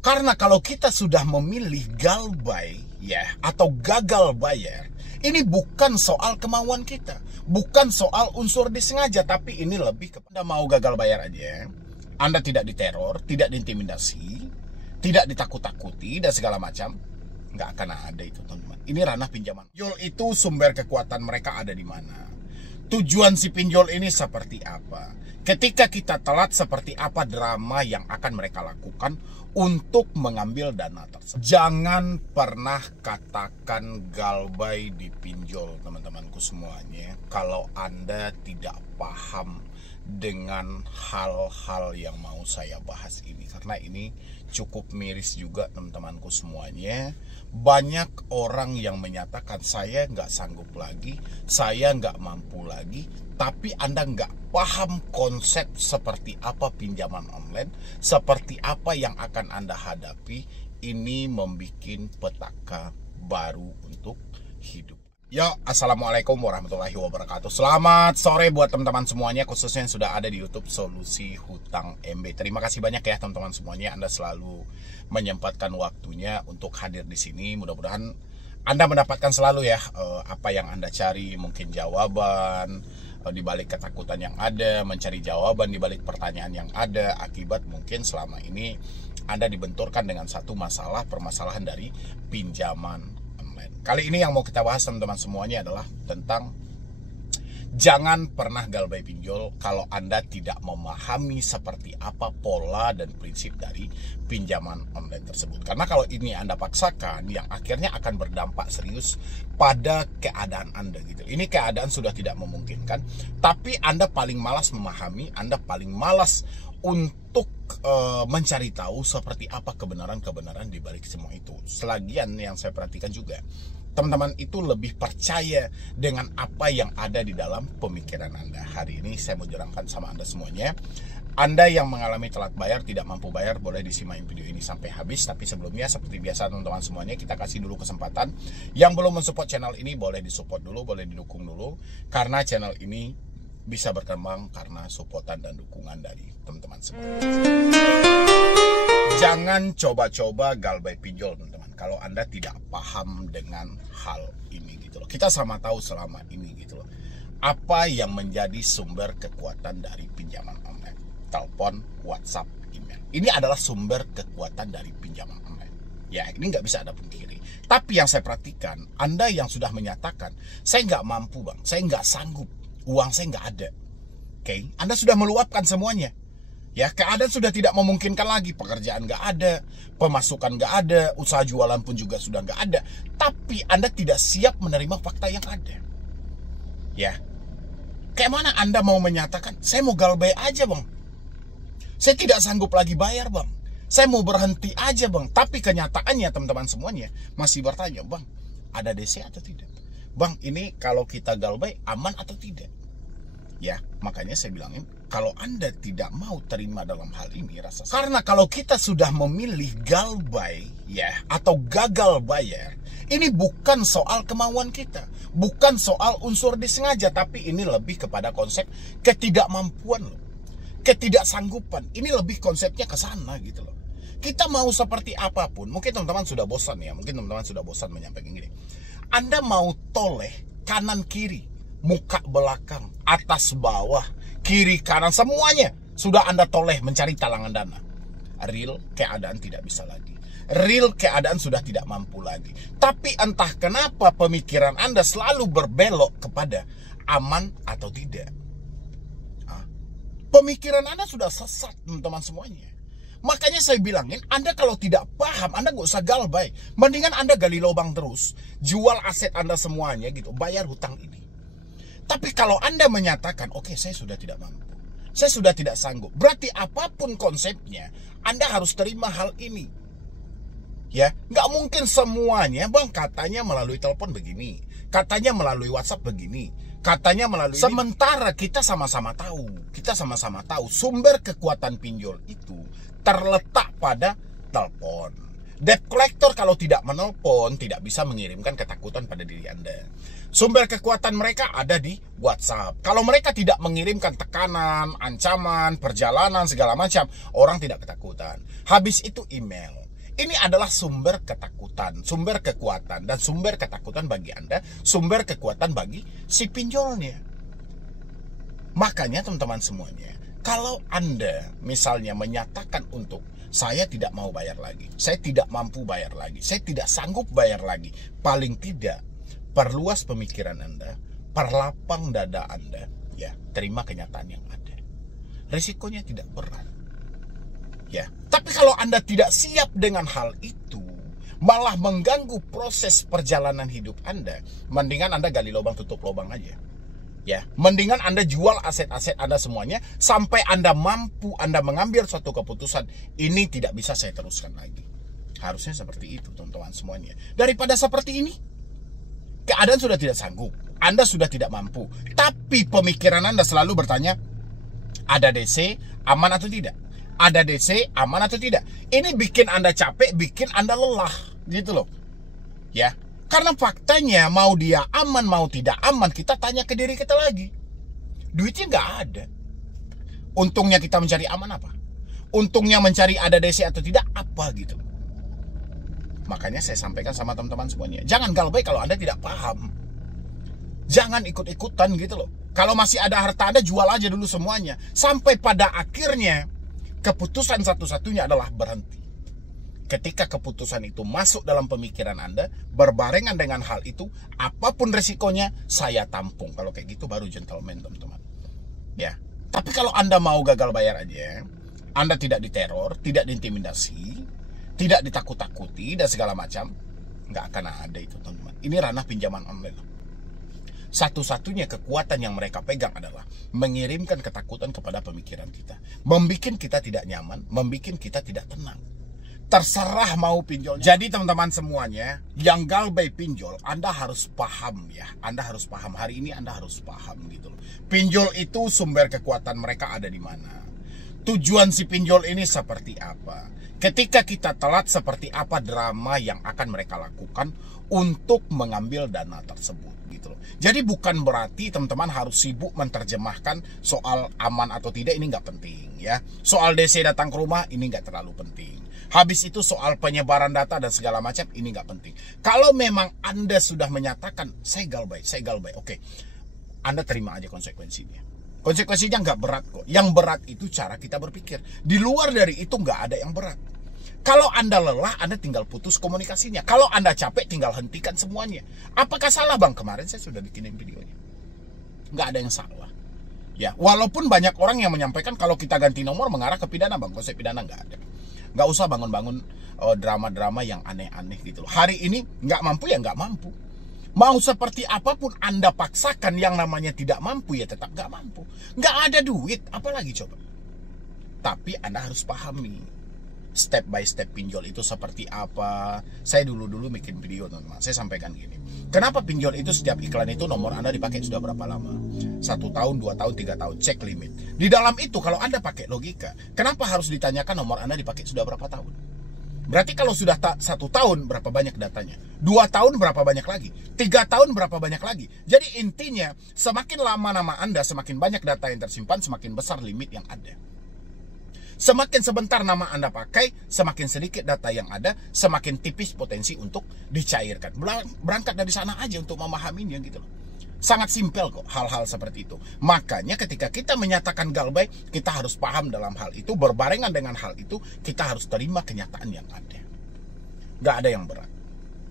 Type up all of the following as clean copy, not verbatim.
Karena kalau kita sudah memilih galbay ya atau gagal bayar, ini bukan soal kemauan kita, bukan soal unsur disengaja, tapi ini lebih kepada mau gagal bayar aja. Anda tidak diteror, tidak diintimidasi, tidak ditakut-takuti dan segala macam, nggak akan ada itu, teman-teman. Ini ranah pinjaman. Pinjol itu sumber kekuatan mereka ada di mana? Tujuan si pinjol ini seperti apa? Ketika kita telat, seperti apa drama yang akan mereka lakukan untuk mengambil dana tersebut. Jangan pernah katakan galbay di pinjol, teman-temanku semuanya, kalau Anda tidak paham dengan hal-hal yang mau saya bahas ini. Karena ini cukup miris juga, teman-temanku semuanya. Banyak orang yang menyatakan saya nggak sanggup lagi, saya nggak mampu lagi, tapi Anda nggak paham konsep seperti apa pinjaman online, seperti apa yang akan Anda hadapi. Ini membuat petaka baru untuk hidup. Yo, assalamualaikum warahmatullahi wabarakatuh. Selamat sore buat teman-teman semuanya, khususnya yang sudah ada di YouTube Solusi Hutang MB. Terima kasih banyak ya teman-teman semuanya. Anda selalu menyempatkan waktunya untuk hadir di sini. Mudah-mudahan Anda mendapatkan selalu ya apa yang Anda cari, mungkin jawaban di balik ketakutan yang ada, mencari jawaban di balik pertanyaan yang ada, akibat mungkin selama ini Anda dibenturkan dengan satu permasalahan dari pinjaman. Kali ini yang mau kita bahas teman-teman semuanya adalah tentang jangan pernah galbay pinjol kalau Anda tidak memahami seperti apa pola dan prinsip dari pinjaman online tersebut. Karena kalau ini Anda paksakan, yang akhirnya akan berdampak serius pada keadaan Anda gitu. Ini keadaan sudah tidak memungkinkan, tapi Anda paling malas memahami, Anda paling malas untuk mencari tahu seperti apa kebenaran-kebenaran di balik semua itu. Selagian yang saya perhatikan juga, teman-teman itu lebih percaya dengan apa yang ada di dalam pemikiran Anda. Hari ini saya mau jerangkan sama Anda semuanya. Anda yang mengalami telat bayar, tidak mampu bayar, boleh disimak video ini sampai habis. Tapi sebelumnya, seperti biasa teman-teman semuanya, kita kasih dulu kesempatan. Yang belum mensupport channel ini, boleh disupport dulu, boleh didukung dulu. Karena channel ini bisa berkembang karena supportan dan dukungan dari teman-teman semua. Jangan coba-coba galbay pinjol, teman-teman, kalau Anda tidak paham dengan hal ini gitu loh. Kita sama tahu selama ini gitu loh, apa yang menjadi sumber kekuatan dari pinjaman online. Telepon, WhatsApp, email. Ini adalah sumber kekuatan dari pinjaman online. Ya, ini nggak bisa Anda pungkiri. Tapi yang saya perhatikan, Anda yang sudah menyatakan, saya nggak mampu bang, saya nggak sanggup, uang saya nggak ada. Oke, Anda sudah meluapkan semuanya. Ya, keadaan sudah tidak memungkinkan lagi. Pekerjaan nggak ada, pemasukan nggak ada, usaha jualan pun juga sudah nggak ada. Tapi Anda tidak siap menerima fakta yang ada. Ya, kayak mana Anda mau menyatakan, saya mau galbay aja bang, saya tidak sanggup lagi bayar bang, saya mau berhenti aja bang. Tapi kenyataannya teman-teman semuanya masih bertanya, bang, ada DC atau tidak? Bang, ini kalau kita galbay aman atau tidak? Ya, makanya saya bilangin, kalau Anda tidak mau terima dalam hal ini, karena kalau kita sudah memilih galbay ya atau gagal bayar, ini bukan soal kemauan kita, bukan soal unsur disengaja, tapi ini lebih kepada konsep ketidakmampuan loh, ketidaksanggupan. Ini lebih konsepnya ke sana gitu loh. Kita mau seperti apapun, mungkin teman-teman sudah bosan ya, mungkin teman-teman sudah bosan menyampaikan gini. Anda mau toleh kanan kiri, muka belakang, atas bawah, kiri kanan, semuanya sudah Anda toleh mencari talangan dana. Real keadaan tidak bisa lagi. Real keadaan sudah tidak mampu lagi. Tapi entah kenapa pemikiran Anda selalu berbelok kepada aman atau tidak. Pemikiran Anda sudah sesat, teman-teman semuanya. Makanya saya bilangin, Anda kalau tidak paham, Anda nggak usah galbay. Mendingan Anda gali lubang terus, jual aset Anda semuanya gitu, bayar hutang ini. Tapi kalau Anda menyatakan, oke, saya sudah tidak mampu, saya sudah tidak sanggup, berarti apapun konsepnya, Anda harus terima hal ini. Ya, nggak mungkin semuanya, bang, katanya melalui telepon begini, katanya melalui WhatsApp begini, katanya melalui. Sementara kita sama-sama tahu sumber kekuatan pinjol itu terletak pada telepon. Debt collector kalau tidak menelpon, tidak bisa mengirimkan ketakutan pada diri Anda. Sumber kekuatan mereka ada di WhatsApp. Kalau mereka tidak mengirimkan tekanan, ancaman, perjalanan, segala macam, orang tidak ketakutan. Habis itu email. Ini adalah sumber ketakutan, sumber kekuatan, dan sumber ketakutan bagi Anda, sumber kekuatan bagi si pinjolnya. Makanya teman-teman semuanya, kalau Anda misalnya menyatakan untuk saya tidak mau bayar lagi, saya tidak mampu bayar lagi, saya tidak sanggup bayar lagi, paling tidak perluas pemikiran Anda, perlapang dada Anda, ya, terima kenyataan yang ada. Risikonya tidak berat. Ya, tapi kalau Anda tidak siap dengan hal itu, malah mengganggu proses perjalanan hidup Anda, mendingan Anda gali lubang tutup lubang aja. Ya, mendingan Anda jual aset-aset Anda semuanya sampai Anda mampu, Anda mengambil suatu keputusan, ini tidak bisa saya teruskan lagi. Harusnya seperti itu, teman-teman semuanya. Daripada seperti ini, keadaan sudah tidak sanggup, Anda sudah tidak mampu, tapi pemikiran Anda selalu bertanya, ada DC, aman atau tidak? Ada DC, aman atau tidak? Ini bikin Anda capek, bikin Anda lelah, gitu loh. Ya, karena faktanya mau dia aman, mau tidak aman, kita tanya ke diri kita lagi. Duitnya nggak ada. Untungnya kita mencari aman apa? Untungnya mencari ada DC atau tidak apa gitu. Makanya saya sampaikan sama teman-teman semuanya, jangan galbay kalau Anda tidak paham. Jangan ikut-ikutan gitu loh. Kalau masih ada harta Anda, jual aja dulu semuanya. Sampai pada akhirnya keputusan satu-satunya adalah berhenti. Ketika keputusan itu masuk dalam pemikiran Anda, berbarengan dengan hal itu, apapun resikonya, saya tampung. Kalau kayak gitu baru gentleman, teman-teman. Ya. Tapi kalau Anda mau gagal bayar aja, Anda tidak diteror, tidak diintimidasi, tidak ditakut-takuti, dan segala macam, nggak akan ada itu, teman-teman. Ini ranah pinjaman online. Satu-satunya kekuatan yang mereka pegang adalah mengirimkan ketakutan kepada pemikiran kita, membikin kita tidak nyaman, membikin kita tidak tenang. Terserah mau pinjol. Jadi teman-teman semuanya, yang galbay pinjol, Anda harus paham ya. Anda harus paham, hari ini Anda harus paham gitu loh. Pinjol itu sumber kekuatan mereka ada di mana? Tujuan si pinjol ini seperti apa? Ketika kita telat, seperti apa drama yang akan mereka lakukan untuk mengambil dana tersebut gitu loh. Jadi bukan berarti teman-teman harus sibuk menerjemahkan soal aman atau tidak, ini nggak penting ya. Soal DC datang ke rumah, ini nggak terlalu penting. Habis itu soal penyebaran data dan segala macam, ini nggak penting. Kalau memang Anda sudah menyatakan saya galbay, oke, Anda terima aja konsekuensinya. Konsekuensinya nggak berat kok. Yang berat itu cara kita berpikir. Di luar dari itu nggak ada yang berat. Kalau Anda lelah, Anda tinggal putus komunikasinya. Kalau Anda capek, tinggal hentikan semuanya. Apakah salah, Bang? Kemarin saya sudah bikinin videonya. Nggak ada yang salah. Ya, walaupun banyak orang yang menyampaikan kalau kita ganti nomor mengarah ke pidana, Bang. Konsep pidana nggak ada. Nggak usah bangun-bangun drama-drama yang aneh-aneh gitu loh. Hari ini nggak mampu ya nggak mampu. Mau seperti apapun Anda paksakan, yang namanya tidak mampu ya tetap nggak mampu. Nggak ada duit, apalagi coba. Tapi Anda harus pahami step by step pinjol itu seperti apa. Saya dulu bikin video, teman-teman. Saya sampaikan gini. Kenapa pinjol itu setiap iklan itu nomor Anda dipakai sudah berapa lama? 1 tahun, 2 tahun, 3 tahun, cek limit. Di dalam itu kalau Anda pakai logika, kenapa harus ditanyakan nomor Anda dipakai sudah berapa tahun? Berarti kalau sudah 1 tahun, berapa banyak datanya? 2 tahun, berapa banyak lagi? 3 tahun, berapa banyak lagi? Jadi intinya, semakin lama nama Anda, semakin banyak data yang tersimpan, semakin besar limit yang ada. Semakin sebentar nama Anda pakai, semakin sedikit data yang ada, semakin tipis potensi untuk dicairkan. Berangkat dari sana aja untuk memahaminya gitu loh. Sangat simpel kok hal-hal seperti itu. Makanya ketika kita menyatakan galbay, kita harus paham dalam hal itu. Berbarengan dengan hal itu, kita harus terima kenyataan yang ada. Gak ada yang berat.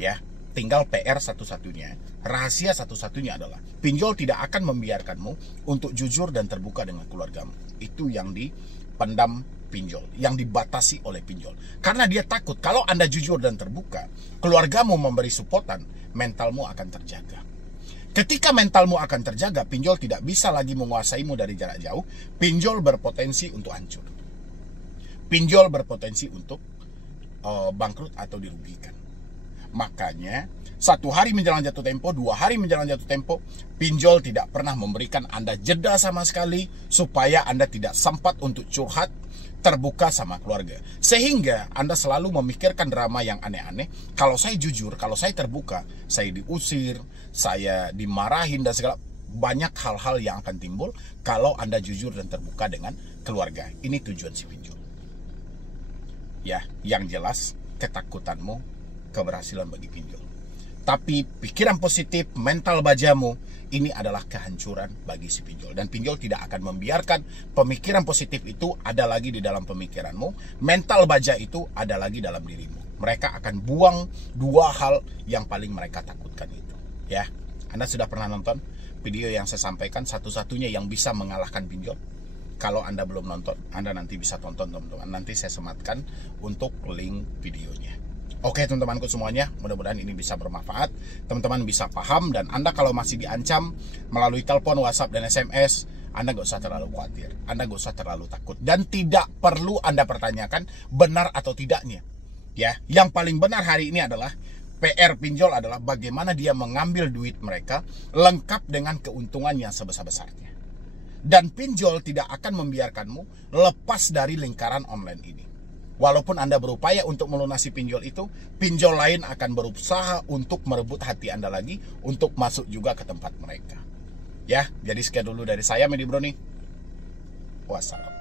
Ya, tinggal PR satu-satunya. Rahasia satu-satunya adalah pinjol tidak akan membiarkanmu untuk jujur dan terbuka dengan keluargamu. Itu yang dipendam pinjol, yang dibatasi oleh pinjol. Karena dia takut kalau Anda jujur dan terbuka, keluargamu memberi supportan, mentalmu akan terjaga. Ketika mentalmu akan terjaga, pinjol tidak bisa lagi menguasaimu dari jarak jauh. Pinjol berpotensi untuk hancur. Pinjol berpotensi untuk bangkrut atau dirugikan. Makanya 1 hari menjelang jatuh tempo, 2 hari menjelang jatuh tempo, pinjol tidak pernah memberikan Anda jeda sama sekali supaya Anda tidak sempat untuk curhat, terbuka sama keluarga. Sehingga Anda selalu memikirkan drama yang aneh-aneh. Kalau saya jujur, kalau saya terbuka, saya diusir, saya dimarahin dan segala banyak hal-hal yang akan timbul kalau Anda jujur dan terbuka dengan keluarga. Ini tujuan si pinjol. Ya, yang jelas ketakutanmu, keberhasilan bagi pinjol. Tapi pikiran positif, mental bajamu, ini adalah kehancuran bagi si pinjol. Dan pinjol tidak akan membiarkan pemikiran positif itu ada lagi di dalam pemikiranmu. Mental baja itu ada lagi dalam dirimu. Mereka akan buang dua hal yang paling mereka takutkan itu. Ya, Anda sudah pernah nonton video yang saya sampaikan, satu-satunya yang bisa mengalahkan pinjol? Kalau Anda belum nonton, Anda nanti bisa tonton, teman-teman. Nanti saya sematkan untuk link videonya. Oke teman-temanku semuanya, mudah-mudahan ini bisa bermanfaat, teman-teman bisa paham, dan Anda kalau masih diancam melalui telepon, WhatsApp, dan SMS, Anda gak usah terlalu khawatir, Anda gak usah terlalu takut, dan tidak perlu Anda pertanyakan benar atau tidaknya. Ya, yang paling benar hari ini adalah PR pinjol adalah bagaimana dia mengambil duit mereka lengkap dengan keuntungan yang sebesar-besarnya. Dan pinjol tidak akan membiarkanmu lepas dari lingkaran online ini. Walaupun Anda berupaya untuk melunasi pinjol itu, pinjol lain akan berusaha untuk merebut hati Anda lagi untuk masuk juga ke tempat mereka. Ya, jadi sekian dulu dari saya, Medi Broni. Wassalam.